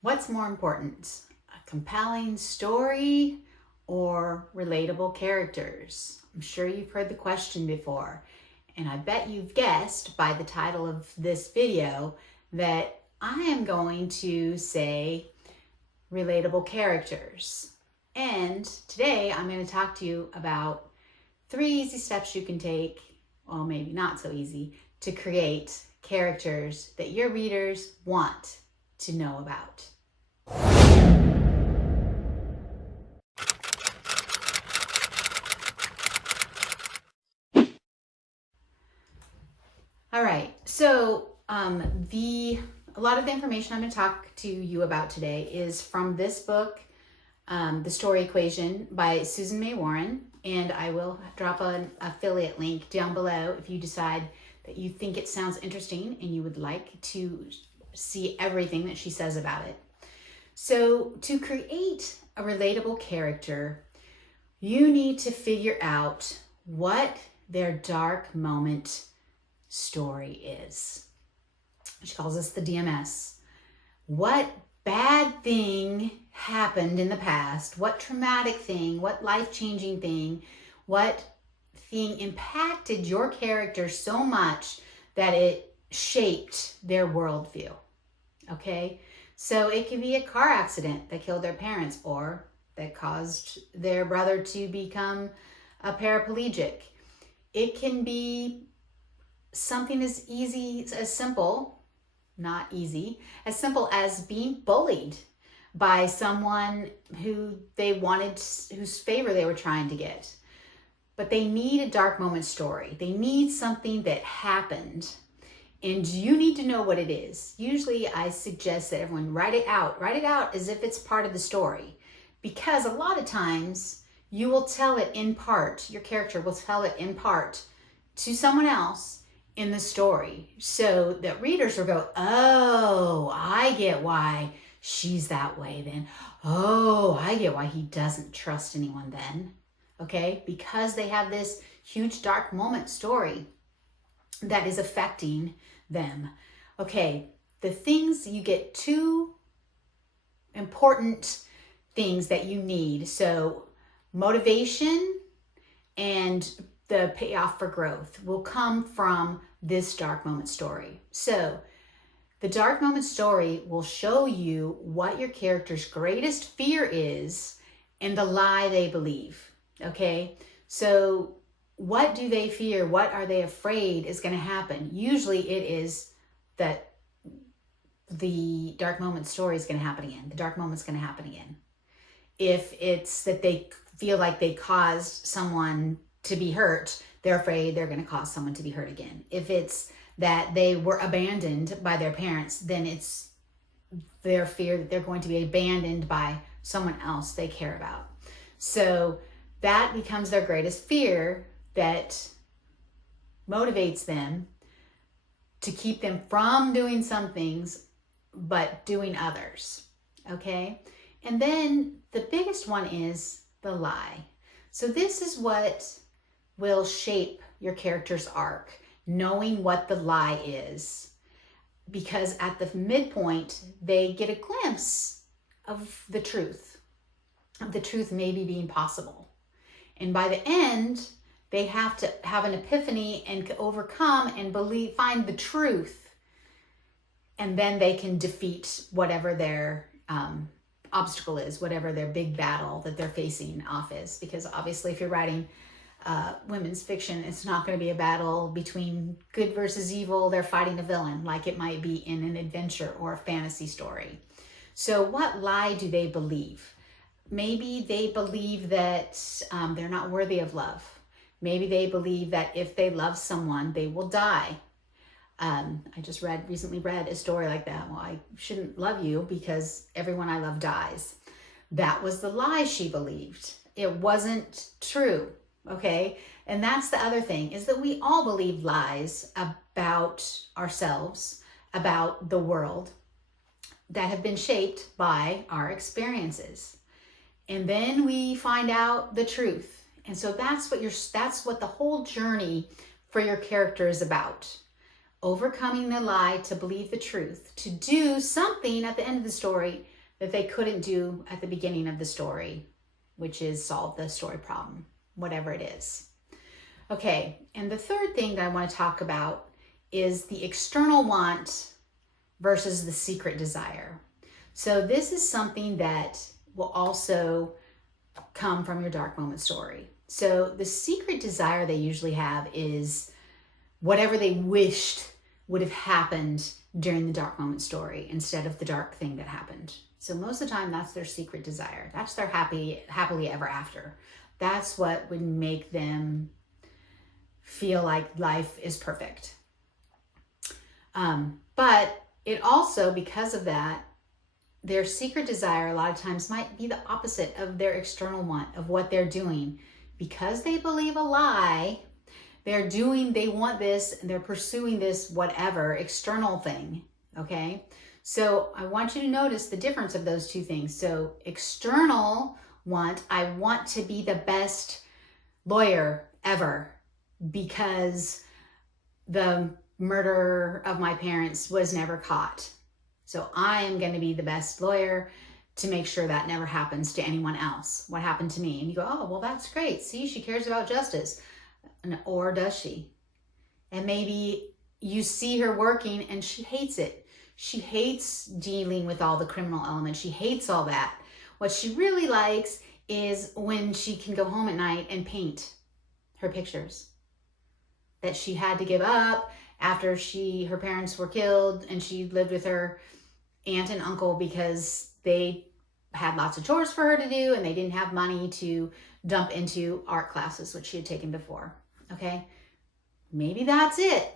What's more important, a compelling story or relatable characters? I'm sure you've heard the question before, and I bet you've guessed by the title of this video that I am going to say relatable characters. And today I'm going to talk to you about 3 easy steps you can take, well, maybe not so easy, to create characters that your readers want to know about. All right, so a lot of the information I'm going to talk to you about today is from this book, The Story Equation by Susan May Warren, and I will drop an affiliate link down below if you decide that you think it sounds interesting and you would like to see everything that she says about it. So to create a relatable character, you need to figure out what their dark moment story is. She calls this the DMS. What bad thing happened in the past? What traumatic thing? What life-changing thing? What thing impacted your character so much that it shaped their worldview? Okay, so it could be a car accident that killed their parents or that caused their brother to become a paraplegic. It can be something as simple, not easy, as simple as being bullied by someone whose favor they were trying to get. But they need a dark moment story. They need something that happened, and you need to know what it is. Usually I suggest that everyone write it out as if it's part of the story, because a lot of times you will tell it in part, your character will tell it in part to someone else in the story, so that readers will go, oh, I get why she's that way then. Oh, I get why he doesn't trust anyone then. Okay, because they have this huge dark moment story that is affecting them. Okay, the things, you get 2 important things that you need. So motivation and the payoff for growth will come from this dark moment story. So the dark moment story will show you what your character's greatest fear is and the lie they believe. Okay, so what do they fear? What are they afraid is going to happen? Usually it is that the dark moment story is going to happen again. The dark moment's going to happen again. If it's that they feel like they caused someone to be hurt, they're afraid they're going to cause someone to be hurt again. If it's that they were abandoned by their parents, then it's their fear that they're going to be abandoned by someone else they care about. So that becomes their greatest fear that motivates them to keep them from doing some things, but doing others. Okay? And then the biggest one is the lie. So this is what will shape your character's arc, knowing what the lie is. Because at the midpoint, they get a glimpse of the truth maybe being possible. And by the end, they have to have an epiphany and overcome and find the truth. And then they can defeat whatever their obstacle is, whatever their big battle that they're facing off is. Because obviously if you're writing women's fiction, it's not going to be a battle between good versus evil. They're fighting a villain like it might be in an adventure or a fantasy story. So what lie do they believe? Maybe they believe that they're not worthy of love. Maybe they believe that if they love someone, they will die. I just recently read a story like that. Well, I shouldn't love you because everyone I love dies. That was the lie she believed. It wasn't true. Okay, and that's the other thing, is that we all believe lies about ourselves, about the world, that have been shaped by our experiences. And then we find out the truth. And so that's what the whole journey for your character is about. overcoming the lie to believe the truth, to do something at the end of the story that they couldn't do at the beginning of the story, which is solve the story problem, whatever it is. Okay, and the third thing that I want to talk about is the external want versus the secret desire. So this is something that will also come from your dark moment story. So the secret desire they usually have is whatever they wished would have happened during the dark moment story instead of the dark thing that happened. So most of the time, that's their secret desire. That's their happily ever after. That's what would make them feel like life is perfect. But it also, because of that, their secret desire a lot of times might be the opposite of their external want, of what they're doing. Because they believe a lie, they want this, and they're pursuing this whatever external thing, okay? So I want you to notice the difference of those two things. So external want, I want to be the best lawyer ever because the murder of my parents was never caught. So I am going to be the best lawyer to make sure that never happens to anyone else. What happened to me? And you go, oh, well, that's great. See, she cares about justice. Or does she? And maybe you see her working and she hates it. She hates dealing with all the criminal elements. She hates all that. What she really likes is when she can go home at night and paint her pictures that she had to give up after her parents were killed, and she lived with her aunt and uncle because they had lots of chores for her to do and they didn't have money to dump into art classes, which she had taken before. Okay, maybe that's it.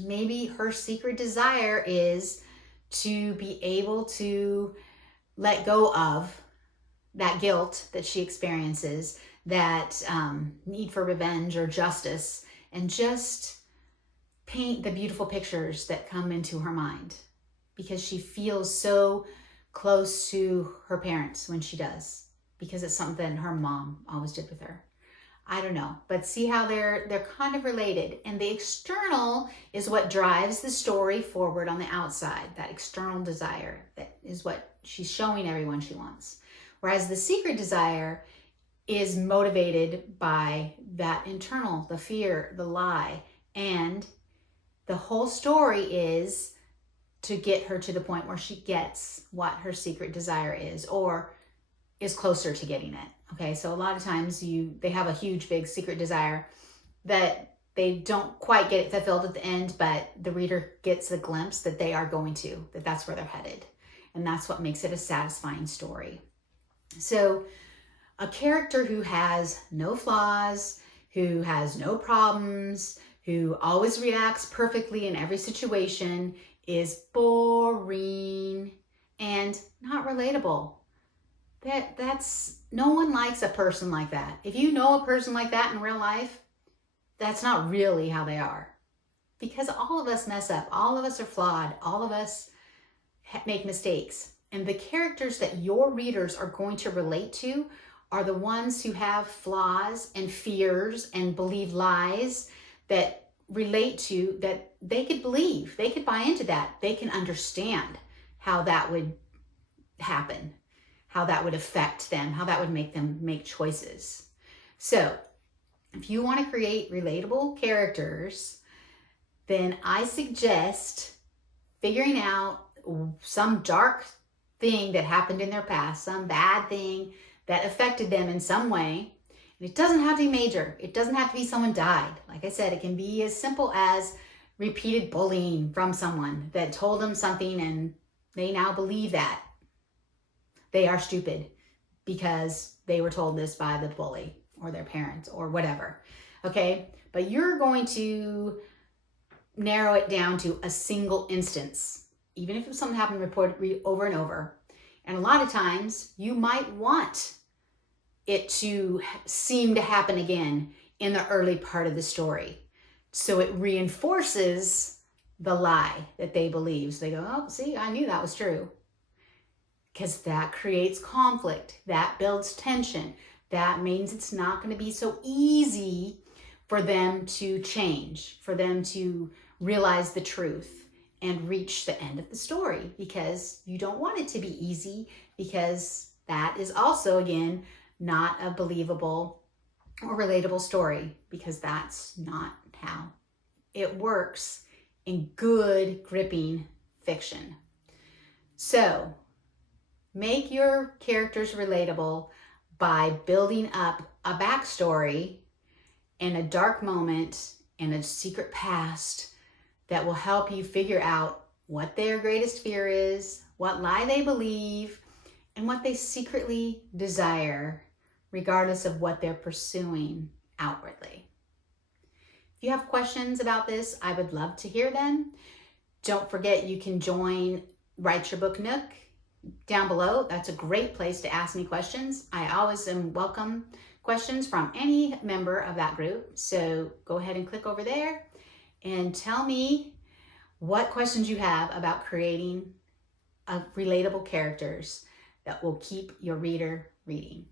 Maybe her secret desire is to be able to let go of that guilt that she experiences, that need for revenge or justice, and just paint the beautiful pictures that come into her mind because she feels so close to her parents when she does, because it's something her mom always did with her. I don't know, but see how they're kind of related. And the external is what drives the story forward on the outside. That external desire, that is what she's showing everyone she wants. Whereas the secret desire is motivated by that internal, the fear, the lie. And the whole story is to get her to the point where she gets what her secret desire is, or is closer to getting it. Okay, so a lot of times they have a huge, big secret desire that they don't quite get it fulfilled at the end, but the reader gets a glimpse that they are going to, that's where they're headed. And that's what makes it a satisfying story. So a character who has no flaws, who has no problems, who always reacts perfectly in every situation is boring and not relatable. That's no one likes a person like that. If you know a person like that in real life, that's not really how they are. Because all of us mess up. All of us are flawed. All of us make mistakes. And the characters that your readers are going to relate to are the ones who have flaws and fears and believe lies that relate to, that they could believe. They could buy into that. They can understand how that would happen, how that would affect them, how that would make them make choices. So if you want to create relatable characters, then I suggest figuring out some dark thing that happened in their past, some bad thing that affected them in some way. And it doesn't have to be major. It doesn't have to be someone died. Like I said, it can be as simple as repeated bullying from someone that told them something and they now believe that they are stupid because they were told this by the bully or their parents or whatever. Okay, but you're going to narrow it down to a single instance, even if something happened reported over and over. And a lot of times you might want it to seem to happen again in the early part of the story. So it reinforces the lie that they believe. So they go, oh, see, I knew that was true. Because that creates conflict. That builds tension. That means it's not going to be so easy for them to change, for them to realize the truth and reach the end of the story, because you don't want it to be easy, because that is also, again, not a believable or relatable story, because that's not how it works in good, gripping fiction. So make your characters relatable by building up a backstory and a dark moment and a secret past that will help you figure out what their greatest fear is, what lie they believe, and what they secretly desire, regardless of what they're pursuing outwardly. If you have questions about this, I would love to hear them. Don't forget, you can join Write Your Book Nook down below. That's a great place to ask me questions. I always welcome questions from any member of that group. So go ahead and click over there and tell me what questions you have about creating relatable characters that will keep your reader reading.